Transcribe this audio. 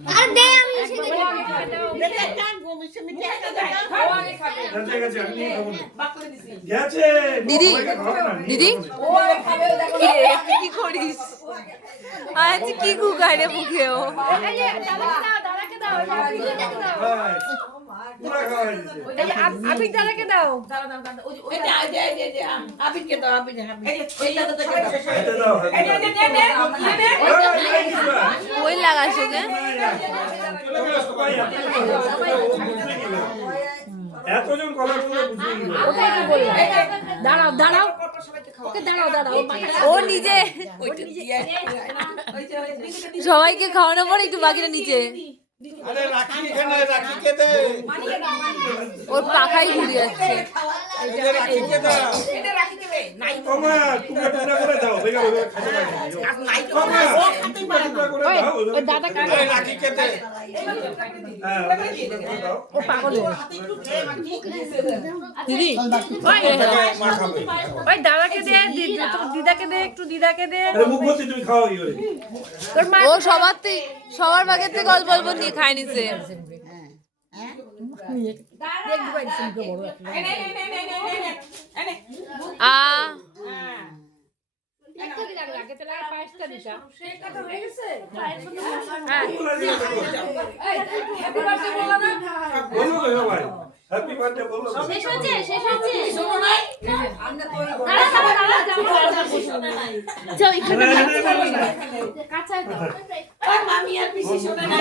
আর দে আমি দিদি দিদি কি করিস? আচ্ছা কি কুকারে মুখেও দাদাকে দাও ওই লাগাইছো কে? এতজন কলার করে বুঝিয়ে দিল। দাঁড়াও দাঁড়াও ওকে দাঁড়াও দাঁড়াও ও নিজে সবাইকে খাওয়ানোর পর একটু বাকিটা নিচে আরে রাখি এখানে রাখিকে দে। ওর পাখাই ঘুরে যাচ্ছে। এটা রাখিকে দাও। এটা রাখি দেবে নাই ওমা তুমি টুকরা করে দাও বেগা বেগা খাতে লাগে। নাই তো ওমা ও খাতেই পারে না করে দাও। ওই দাদা কাটে আরে রাখিকে দে। হ্যাঁ দাও। ও পাগল দিদি মা খাবে। ওই দাদাকে দে দিদাকে দে একটু দিদাকে দে আরে মুখ ভর্তি তুমি খাও কি করে? তোর মা ও সবার ভাগের থেকে অল্প অল্প নিয়ে খায় নিছে। আ বলো তো ভাই হ্যাপি বার্থডে বলো। শেষ হচ্ছে শোনো নাই চল এখানে না, না, না, না, না। কাঁচা মামি আর পিসি শোনে না